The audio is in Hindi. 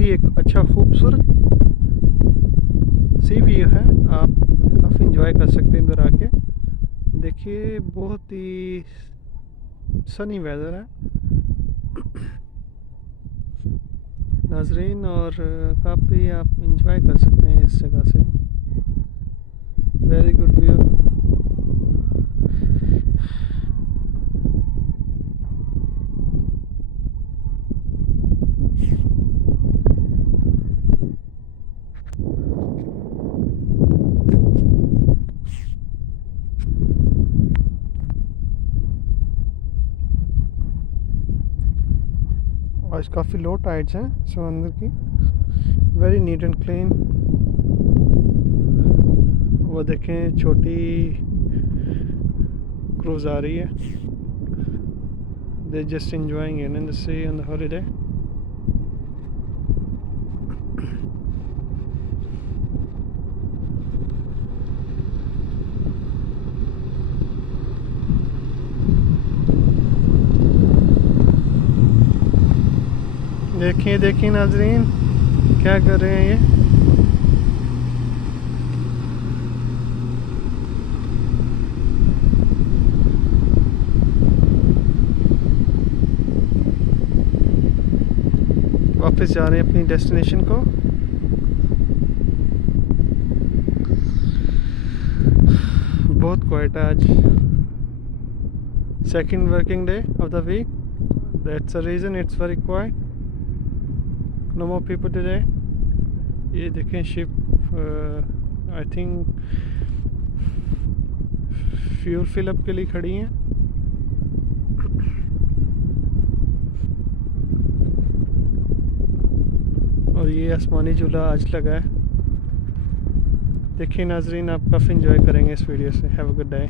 काफ़ी एक अच्छा खूबसूरत सी व्यू है। आप काफ़ी इंजॉय कर सकते हैं इधर आके। देखिए बहुत ही सनी वेदर है नाजरीन, और काफ़ी आप इंजॉय कर सकते हैं इस जगह से। Very good view. आज काफ़ी लो टाइड्स हैं समंदर की। Very neat and clean. वो देखें छोटी क्रूज आ रही है। They're just enjoying it in the sea on the holiday. देखिए देखिए नाजरीन क्या कर रहे हैं ये। वापस जा रहे हैं अपनी डेस्टिनेशन को। बहुत क्वाइट है आज। Second working day of the week, that's the reason it's very quiet. No more people today. ये देखें ship, I think fuel fill up के लिए खड़ी हैं। और ये आसमानी झूला आज लगा है। देखिए नाजरीन, आप काफ़ी इंजॉय करेंगे इस वीडियो से। Have a good day.